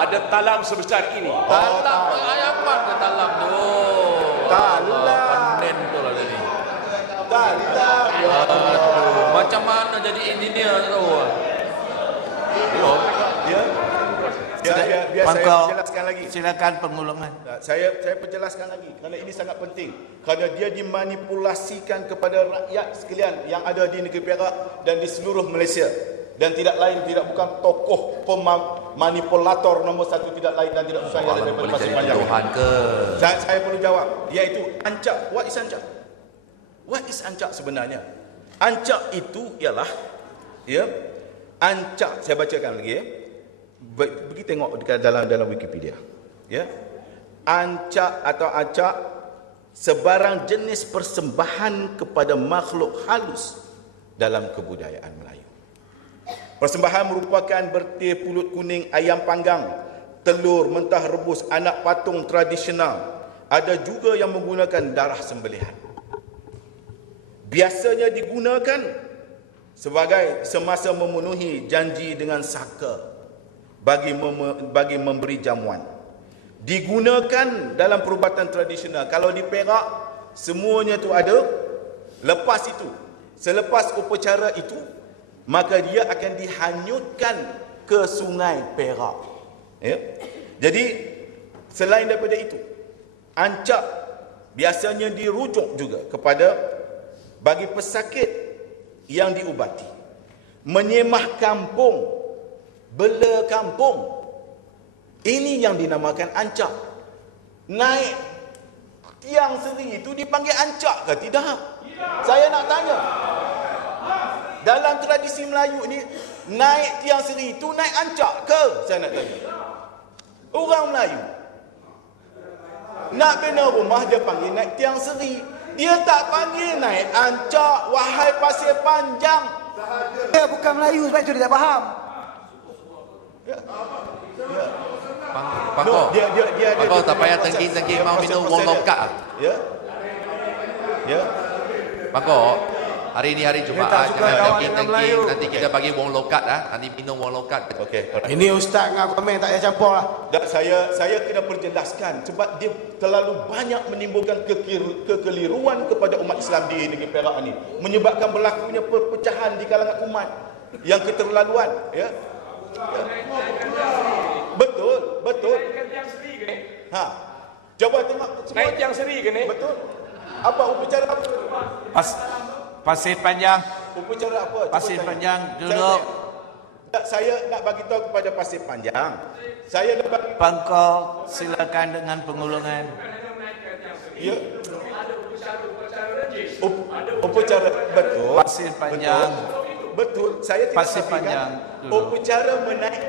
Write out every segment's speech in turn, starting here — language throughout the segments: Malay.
ada talam sebesar ini. Talam ayapan ke talam tu. Talam. Panen tu lah tadi. Talam. Aduh, macam mana jadi engineer tu? Biar saya jelaskan lagi. Silakan pengulungan. Saya perjelaskan lagi kerana ini sangat penting. Kerana dia dimanipulasikan kepada rakyat sekalian yang ada di negeri Perak dan di seluruh Malaysia. Dan tidak lain, tidak bukan tokoh manipulator nombor satu, tidak lain dan tidak bukan yang lebih Boleh Pasir jadi Panjang. Tuhan ke? Saya perlu jawab, iaitu ancak. What is ancak? What is ancak sebenarnya? Ancak itu ialah, ancak, saya bacakan lagi ya. Pergi tengok dekat dalam Wikipedia. Ya. Ancak atau acak sebarang jenis persembahan kepada makhluk halus dalam kebudayaan Melayu. Persembahan merupakan bertir pulut kuning, ayam panggang, telur mentah rebus, anak patung tradisional. Ada juga yang menggunakan darah sembelihan. Biasanya digunakan sebagai semasa memenuhi janji dengan saka bagi memberi jamuan. Digunakan dalam perubatan tradisional. Kalau di Perak, semuanya tu ada. Lepas itu, selepas upacara itu, maka dia akan dihanyutkan ke Sungai Perak. Ya? Jadi, selain daripada itu, ancak biasanya dirujuk juga kepada bagi pesakit yang diubati. Menyemah kampung, bela kampung. Ini yang dinamakan ancak. Naik tiang seri itu dipanggil ancak ke tidak? Saya nak tanya. Dalam tradisi Melayu ni, naik tiang seri itu naik ancak ke? Saya nak tanya. Orang Melayu nak bina rumah, dia panggil naik tiang seri. Dia tak panggil naik ancak, wahai Pasir Panjang. Dia bukan Melayu, sebab itu dia tak faham. Pangko, Pangko tak payah tengking-tengking mau minum wong lokat. Ya. Ya. Pangko, hari ni hari Jumaat, jangan tengking-tengking. Nanti kita bagi wong lokat nanti minum wong lokat. Okey. Ini ustaz dengan komen tak payah campur lah. Dan saya kena perjelaskan sebab dia terlalu banyak menimbulkan kekeliruan kepada umat Islam di negeri Perak ini, menyebabkan berlakunya perpecahan di kalangan umat yang keterlaluan, ya. Betul. Ha. Cuba tengok semua. Naik tiang seri ke ni? Betul. Apa upacara apa? Pasir Panjang. Upacara apa? Cuba Pasir tanya. Panjang, duduk. Saya nak bagi tahu kepada Pasir Panjang. Saya nak bagi Pangko, silakan dengan pengulungan. ya. Upacara betul. Pasir Panjang. Betul. Saya tidak Pasir nafikan. Panjang, duduk. Upacara menaik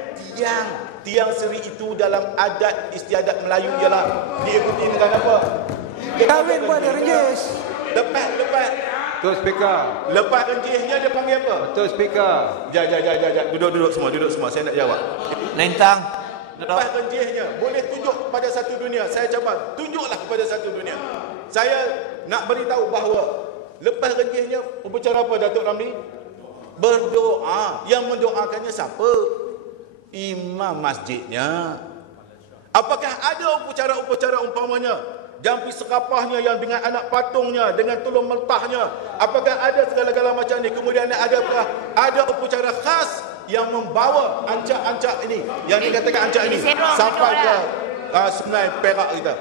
tiang seri itu dalam adat istiadat Melayu ialah diikuti dengan apa? Kahwin pun ada renjis. Lepas Betul speaker. lepas renjihnya dia panggil apa? Betul speaker. Jap. Duduk semua. Saya nak jawab. Lentang. Lepas renjihnya boleh tunjuk kepada satu dunia. Saya cabar, tunjuklah kepada satu dunia. Saya nak beritahu bahawa lepas renjihnya upacara apa Datuk Ramli? Berdoa. Yang mendoakannya siapa? Imam masjidnya. Apakah ada upacara-upacara umpamanya jampi sekapahnya yang dengan anak patungnya, dengan tulung meltahnya? Apakah ada segala-gala macam ni? Kemudian adakah ada upacara khas yang membawa ancak-ancak ini, yang dikatakan ancak ini, sampai ke Sungai Perak kita?